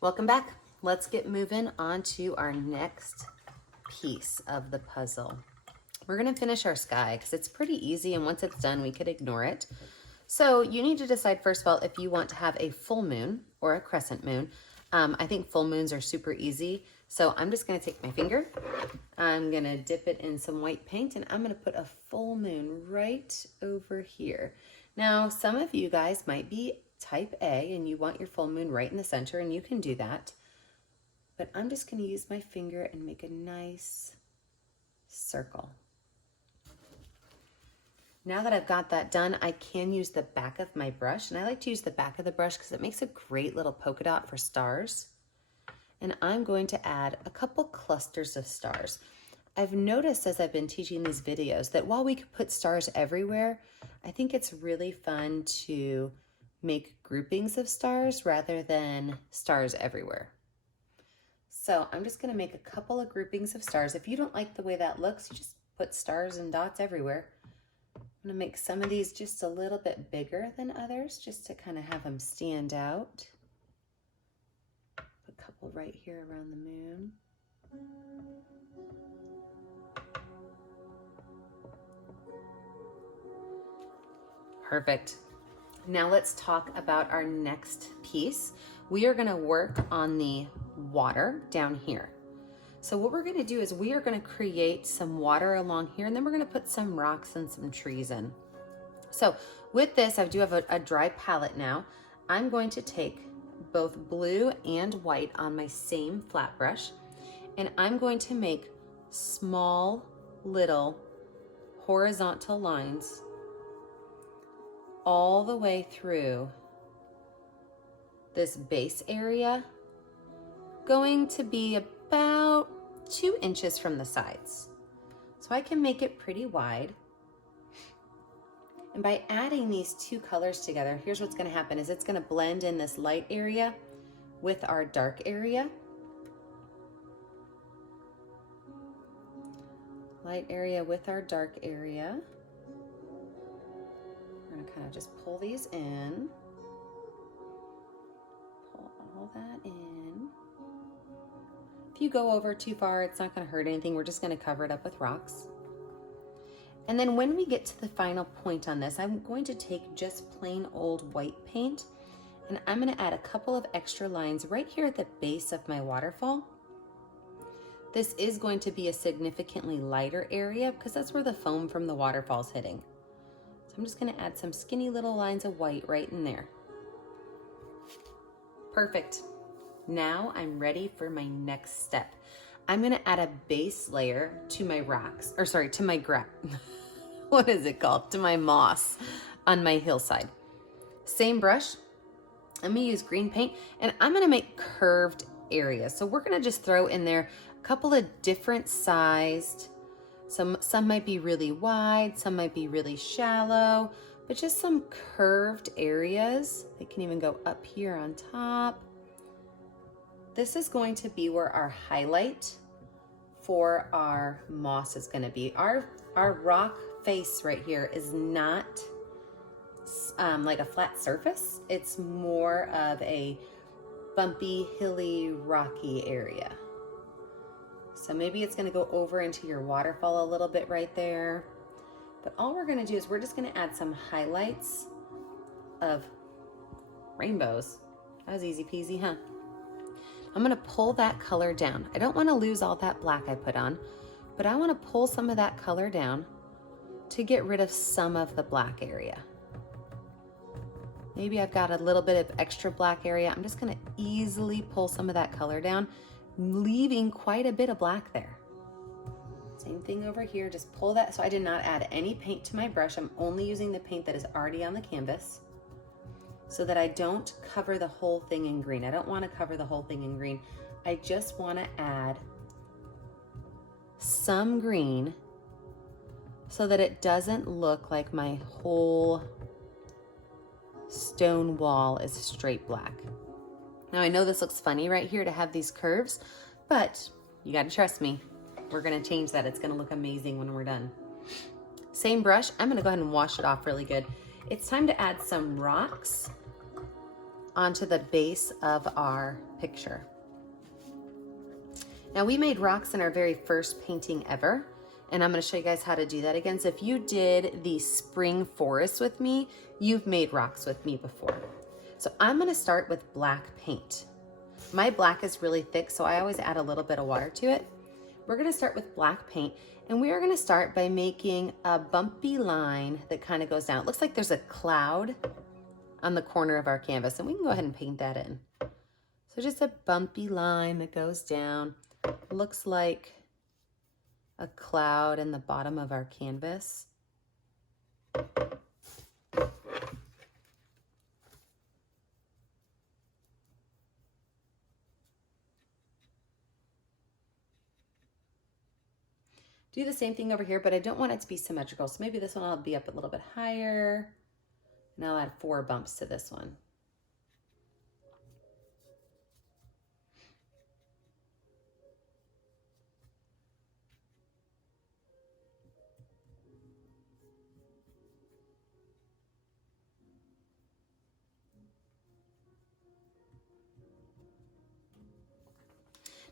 Welcome back. Let's get moving on to our next piece of the puzzle. We're gonna finish our sky because it's pretty easy, and once it's done, we could ignore it. So you need to decide first of all if you want to have a full moon or a crescent moon. I think full moons are super easy. So I'm just gonna take my finger, I'm gonna dip it in some white paint, and I'm gonna put a full moon right over here. Now, some of you guys might be type A and you want your full moon right in the center, and you can do that. But I'm just gonna use my finger and make a nice circle. Now that I've got that done, I can use the back of my brush, and I like to use the back of the brush because it makes a great little polka dot for stars. And I'm going to add a couple clusters of stars. I've noticed as I've been teaching these videos that while we could put stars everywhere, I think it's really fun to make groupings of stars rather than stars everywhere. So I'm just gonna make a couple of groupings of stars. If you don't like the way that looks, you just put stars and dots everywhere. I'm gonna make some of these just a little bit bigger than others, just to kind of have them stand out. Put a couple right here around the moon. Perfect. Now let's talk about our next piece. We are gonna work on the water down here. So what we're gonna do is we are gonna create some water along here, and then we're gonna put some rocks and some trees in. So with this, I do have a dry palette now. I'm going to take both blue and white on my same flat brush, and I'm going to make small little horizontal lines all the way through this base area, going to be about 2 inches from the sides. So I can make it pretty wide. And by adding these two colors together, here's what's gonna happen is it's gonna blend in this light area with our dark area. Light area with our dark area. We're gonna kind of just pull these in. Pull all that in. If you go over too far, it's not gonna hurt anything. We're just gonna cover it up with rocks. And then when we get to the final point on this, I'm going to take just plain old white paint, and I'm gonna add a couple of extra lines right here at the base of my waterfall. This is going to be a significantly lighter area because that's where the foam from the waterfall's hitting. So I'm just gonna add some skinny little lines of white right in there. Perfect. Now I'm ready for my next step. I'm gonna add a base layer to my rocks, or sorry, to my what is it called? To my moss on my hillside. Same brush, I'm gonna use green paint, and I'm gonna make curved areas. So we're gonna just throw in there a couple of different sized, some might be really wide, some might be really shallow, but just some curved areas. They can even go up here on top. This is going to be where our highlight for our moss is going to be. Our rock face right here is not like a flat surface. It's more of a bumpy, hilly, rocky area. So maybe it's going to go over into your waterfall a little bit right there. But all we're going to do is we're just going to add some highlights of rainbows. That was easy peasy, huh? I'm gonna pull that color down. I don't wanna lose all that black I put on, but I wanna pull some of that color down to get rid of some of the black area. Maybe I've got a little bit of extra black area. I'm just gonna easily pull some of that color down, leaving quite a bit of black there. Same thing over here, just pull that. So I did not add any paint to my brush. I'm only using the paint that is already on the canvas, so that I don't cover the whole thing in green. I don't wanna cover the whole thing in green. I just wanna add some green so that it doesn't look like my whole stone wall is straight black. Now I know this looks funny right here to have these curves, but you gotta trust me. We're gonna change that. It's gonna look amazing when we're done. Same brush, I'm gonna go ahead and wash it off really good. It's time to add some rocks onto the base of our picture. Now we made rocks in our very first painting ever, and I'm going to show you guys how to do that again. So if you did the spring forest with me, you've made rocks with me before. So I'm going to start with black paint. My black is really thick, so I always add a little bit of water to it. We're going to start with black paint, and we are going to start by making a bumpy line that kind of goes down. It looks like there's a cloud on the corner of our canvas, and we can go ahead and paint that in. So just a bumpy line that goes down. Looks like a cloud in the bottom of our canvas. Do the same thing over here, but I don't want it to be symmetrical. So maybe this one I'll be up a little bit higher, and I'll add 4 bumps to this one.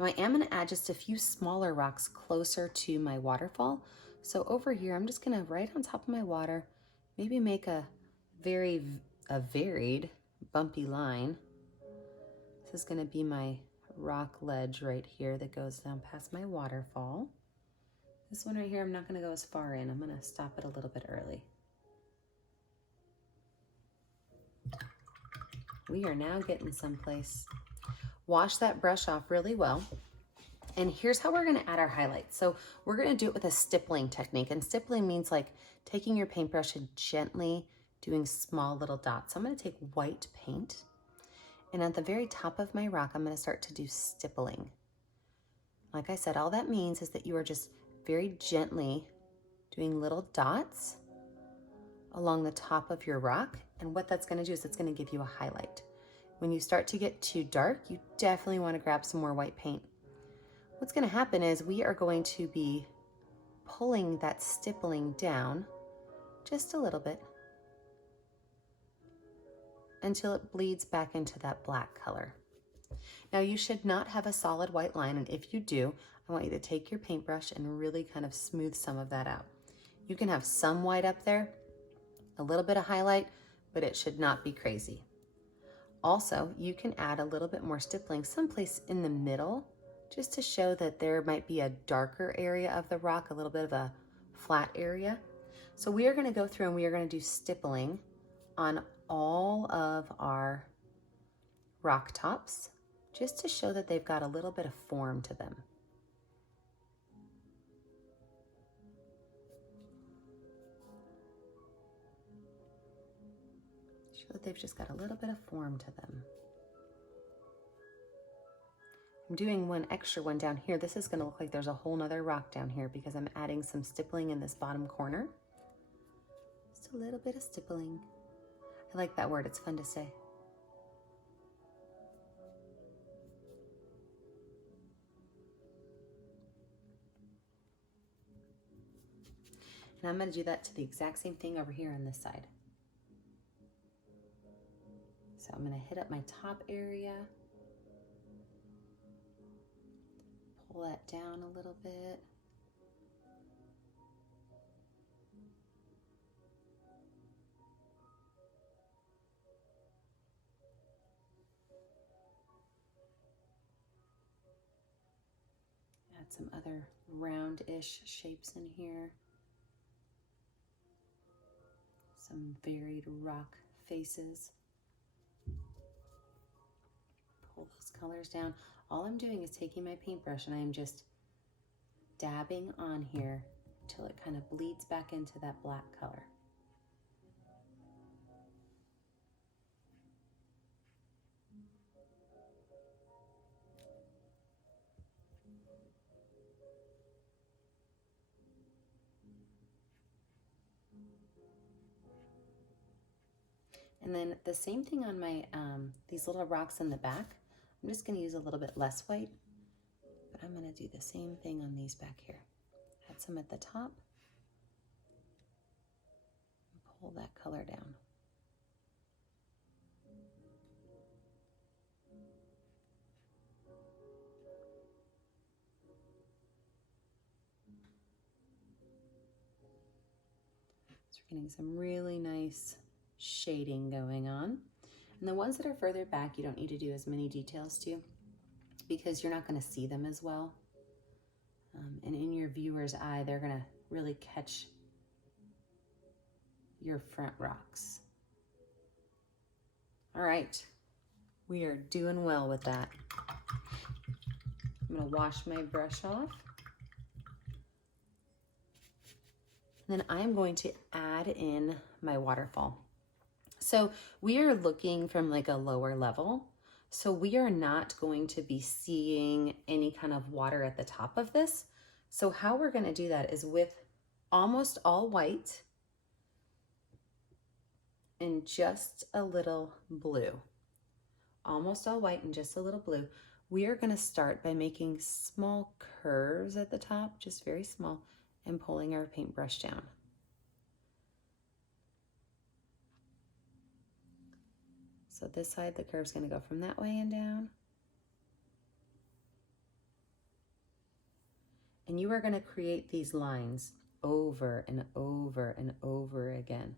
Now I am going to add just a few smaller rocks closer to my waterfall. So over here, I'm just going to, right on top of my water, maybe make a varied bumpy line. This is going to be my rock ledge right here that goes down past my waterfall. This one right here, I'm not going to go as far in. I'm going to stop it a little bit early. We are now getting someplace. Wash that brush off really well. And here's how we're going to add our highlights. So we're going to do it with a stippling technique. And stippling means like taking your paintbrush and gently doing small little dots. So I'm going to take white paint, and at the very top of my rock, I'm going to start to do stippling. Like I said, all that means is that you are just very gently doing little dots along the top of your rock. And what that's going to do is it's going to give you a highlight. When you start to get too dark, you definitely want to grab some more white paint. What's going to happen is we are going to be pulling that stippling down just a little bit until it bleeds back into that black color. Now you should not have a solid white line, and if you do, I want you to take your paintbrush and really kind of smooth some of that out. You can have some white up there, a little bit of highlight, but it should not be crazy. Also, you can add a little bit more stippling someplace in the middle, just to show that there might be a darker area of the rock, a little bit of a flat area. So we are going to go through and we are going to do stippling on all of our rock tops, just to show that they've got a little bit of form to them. Show that they've just got a little bit of form to them. I'm doing one extra one down here. This is going to look like there's a whole nother rock down here because I'm adding some stippling in this bottom corner. Just a little bit of stippling. I like that word, it's fun to say. And I'm going to do that to the exact same thing over here on this side. So I'm going to hit up my top area. Pull that down a little bit. Add some other round-ish shapes in here. Some varied rock faces. Pull those colors down. All I'm doing is taking my paintbrush and I am just dabbing on here until it kind of bleeds back into that black color. And then the same thing on my these little rocks in the back. I'm just going to use a little bit less white, but I'm going to do the same thing on these back here. Add some at the top and pull that color down. Getting some really nice shading going on. And the ones that are further back, you don't need to do as many details to because you're not going to see them as well. And in your viewer's eye, they're going to really catch your front rocks. All right, we are doing well with that. I'm going to wash my brush off. Then I'm going to add in my waterfall. So we are looking from like a lower level. So we are not going to be seeing any kind of water at the top of this. So how we're going to do that is with almost all white and just a little blue. Almost all white and just a little blue. We are going to start by making small curves at the top, just very small, and pulling our paintbrush down. So this side, the curve's going to go from that way and down. And you are going to create these lines over and over and over again.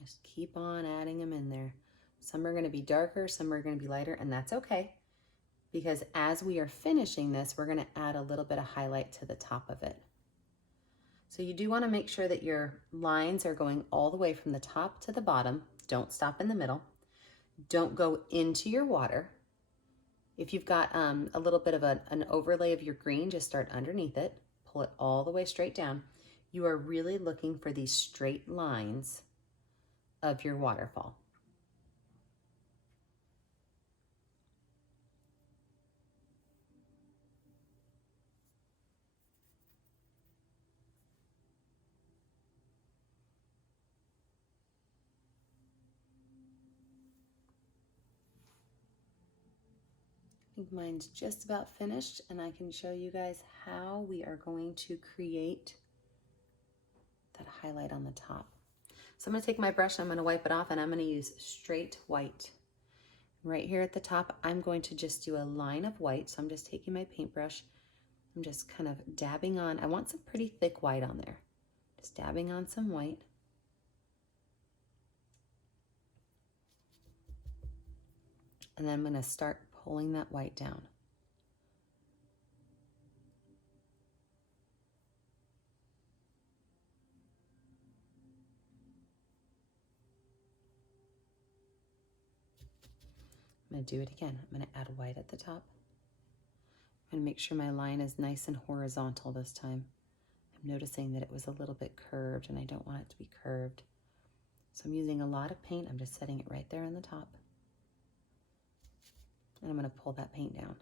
Just keep on adding them in there. Some are going to be darker, some are going to be lighter, and that's okay. Because as we are finishing this, we're going to add a little bit of highlight to the top of it. So you do want to make sure that your lines are going all the way from the top to the bottom. Don't stop in the middle. Don't go into your water. If you've got a little bit of an overlay of your green, just start underneath it. Pull it all the way straight down. You are really looking for these straight lines of your waterfall. I think mine's just about finished, and I can show you guys how we are going to create that highlight on the top. So I'm going to take my brush, I'm going to wipe it off, and I'm going to use straight white. Right here at the top, I'm going to just do a line of white. So I'm just taking my paintbrush, I'm just kind of dabbing on. I want some pretty thick white on there. Just dabbing on some white. And then I'm going to start pulling that white down. I'm going to do it again. I'm going to add white at the top. I'm going to make sure my line is nice and horizontal this time. I'm noticing that it was a little bit curved, and I don't want it to be curved. So I'm using a lot of paint. I'm just setting it right there on the top. And I'm going to pull that paint down.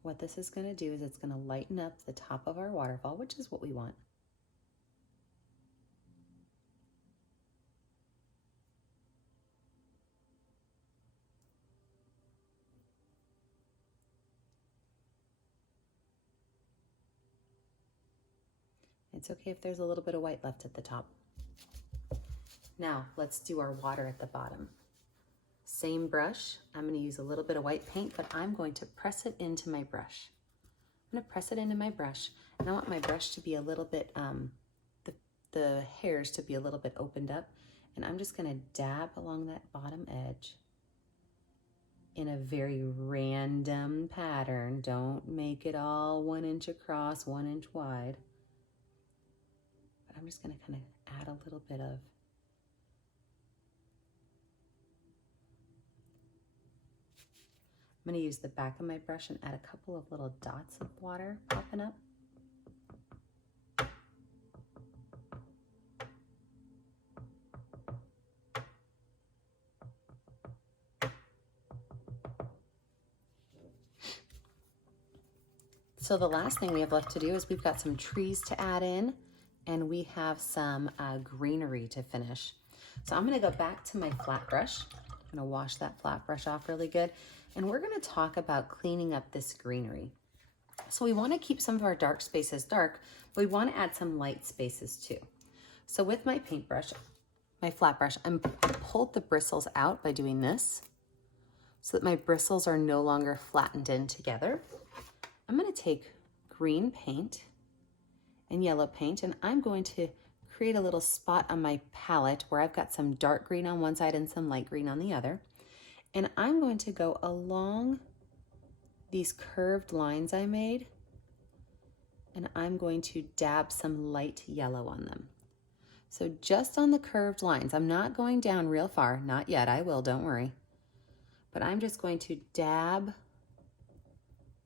What this is going to do is it's going to lighten up the top of our waterfall, which is what we want. It's okay if there's a little bit of white left at the top. Now let's do our water at the bottom. Same brush, I'm going to use a little bit of white paint, but I'm going to press it into my brush. I'm going to press it into my brush, and I want my brush to be a little bit, the hairs to be a little bit opened up, and I'm just going to dab along that bottom edge in a very random pattern. Don't make it all 1 inch across, 1 inch wide. But I'm just going to kind of add a little bit of I'm going to use the back of my brush and add a couple of little dots of water popping up. So the last thing we have left to do is we've got some trees to add in, and we have some greenery to finish. So I'm going to go back to my flat brush. I'm going to wash that flat brush off really good. And we're going to talk about cleaning up this greenery. So we want to keep some of our dark spaces dark, but we want to add some light spaces too. So with my paintbrush, my flat brush, I pulled the bristles out by doing this so that my bristles are no longer flattened in together. I'm going to take green paint and yellow paint, and I'm going to create a little spot on my palette where I've got some dark green on one side and some light green on the other. And I'm going to go along these curved lines I made, and I'm going to dab some light yellow on them. So just on the curved lines, I'm not going down real far, not yet, I will, don't worry. But I'm just going to dab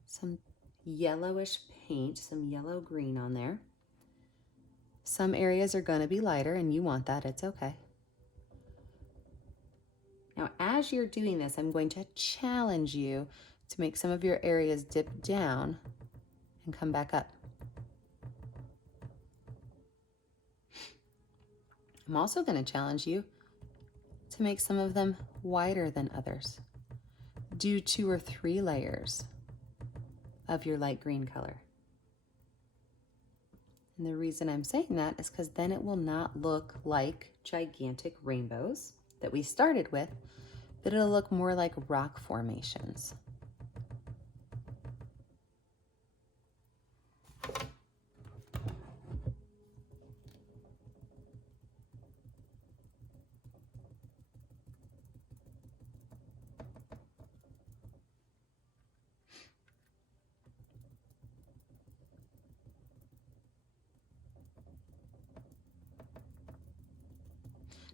some yellowish paint, some yellow green on there. Some areas are going to be lighter, and you want that, it's okay. Now, as you're doing this, I'm going to challenge you to make some of your areas dip down and come back up. I'm also going to challenge you to make some of them wider than others. Do 2 or 3 layers of your light green color. And the reason I'm saying that is because then it will not look like gigantic rainbows that we started with, but it'll look more like rock formations.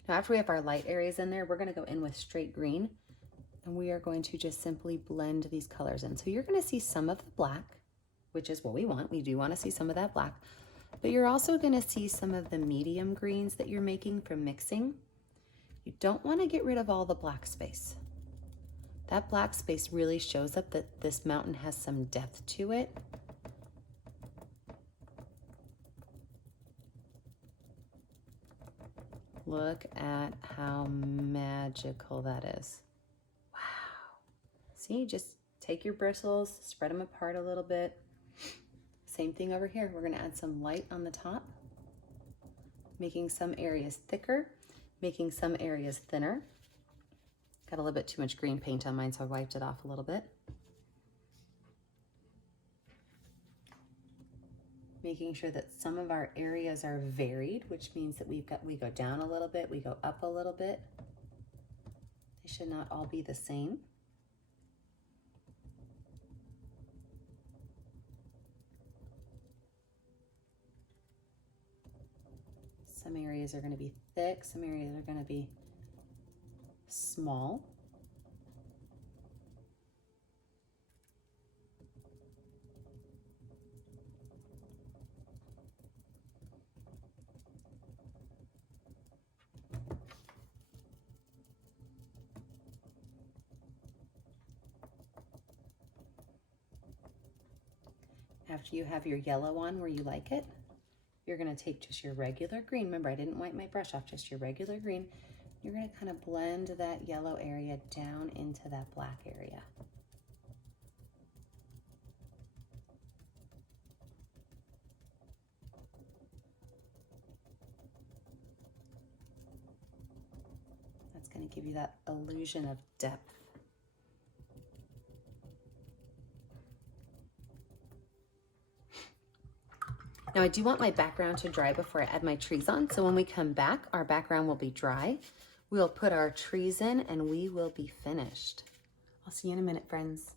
Now, after we have our light areas in there, we're going to go in with straight green, and we are going to just simply blend these colors in. So you're going to see some of the black, which is what we want. We do want to see some of that black, but you're also going to see some of the medium greens that you're making from mixing. You don't want to get rid of all the black space. That black space really shows up that this mountain has some depth to it. Look at how magical that is. Wow. See, just take your bristles, spread them apart a little bit. Same thing over here. We're gonna add some light on the top, making some areas thicker, making some areas thinner. Got a little bit too much green paint on mine, so I wiped it off a little bit. Making sure that some of our areas are varied, which means that we go down a little bit, we go up a little bit. They should not all be the same. Some areas are going to be thick, some areas are going to be small. After you have your yellow on where you like it, you're going to take just your regular green. Remember, I didn't wipe my brush off, just your regular green. You're going to kind of blend that yellow area down into that black area. That's going to give you that illusion of depth. Now I do want my background to dry before I add my trees on, so when we come back, our background will be dry. We'll put our trees in and we will be finished. I'll see you in a minute, friends.